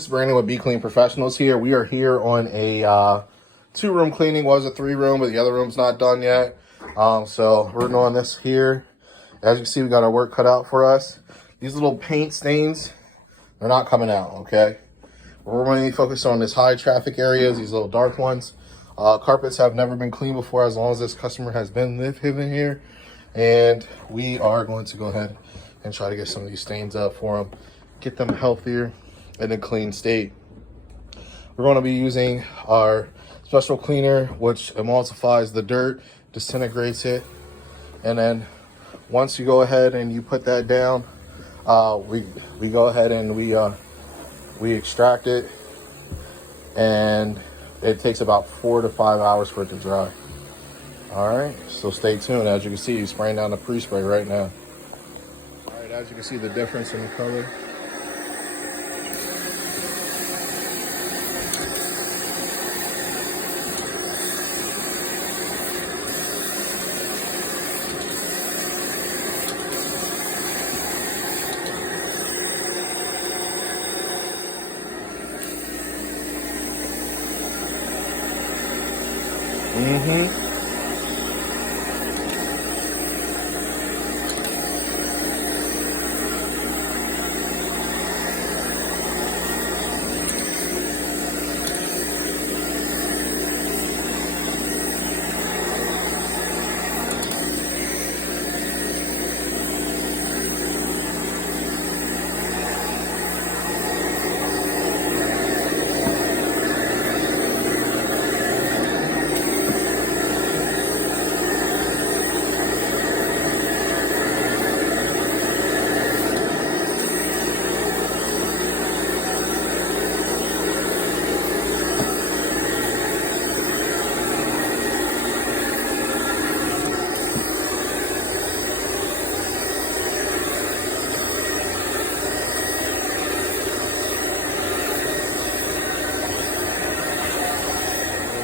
This is Brandon with Be Clean Professionals here. We are here on a 2-room cleaning. Was a 3-room, but the other room's not done yet. So we're doing this here. As you can see, we got our work cut out for us. These little paint stains, they're not coming out, okay? We're mainly focused on this high traffic areas, these little dark ones. Carpets have never been cleaned before as long as this customer has been living here. And we are going to go ahead and try to get some of these stains up for them, get them healthier in a clean state. We're going to be using our special cleaner, which emulsifies the dirt, disintegrates it, and then once you go ahead and you put that down, we go ahead and we extract it, and it takes about 4 to 5 hours for it to dry. All right, so stay tuned. As you can see, he's spraying down the pre-spray right now. All right, as you can see the difference in the color.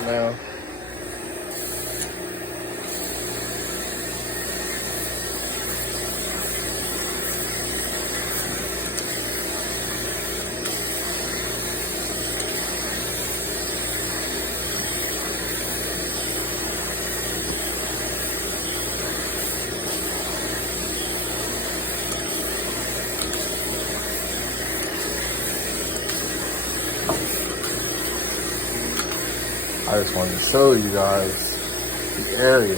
Now, I just wanted to show you guys the area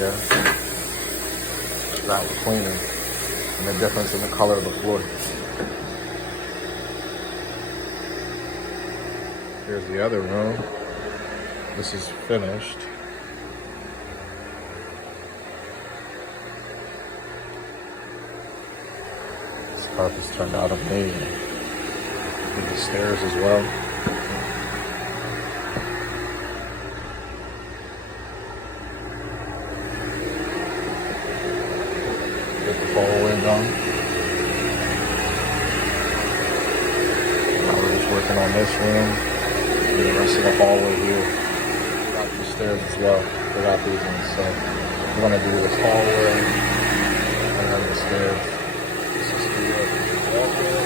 that we're cleaning and the difference in the color of the floor. Here's the other room. This is finished. This carpet's turned out amazing. And the stairs as well. Get the fall wind on. Now we're just working on this room and the rest of the hallway here. Got these stairs as well. Forgot these ones. So we're gonna do this hallway and then the stairs. This is the walkway.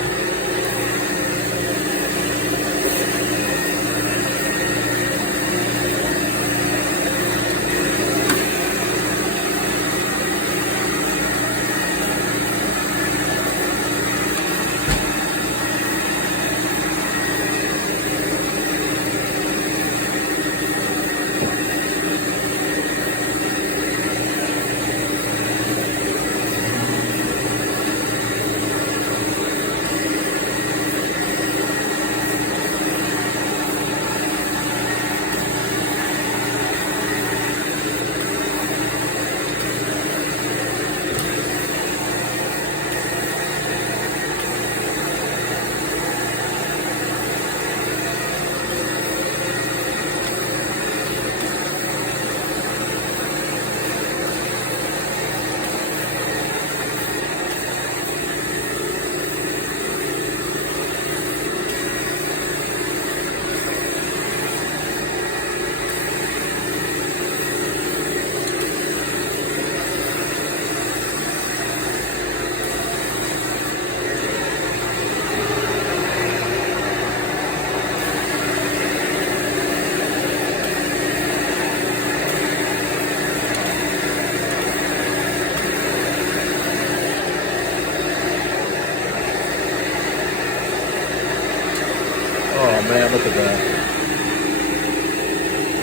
man, look at that.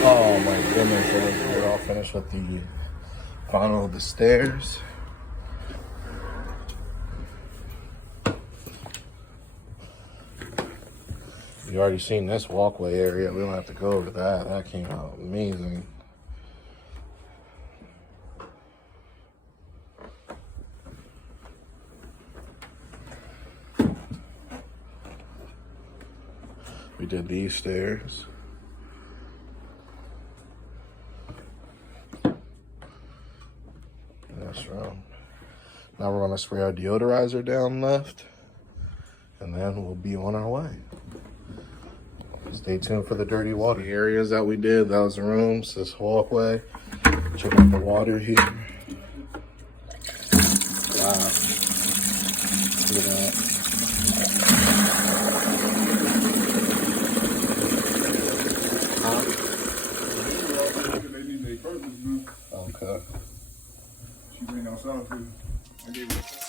Oh my goodness, we're all finished with the final of the stairs. You already seen this walkway area. We don't have to go over that. That came out amazing. We did these stairs. That's right. Now we're gonna spray our deodorizer down left, and then we'll be on our way. Stay tuned for the dirty water. The areas that we did, that was the rooms, this walkway. Check out the water here. Wow. Look at that. Okay. She bring outside too. I gave her.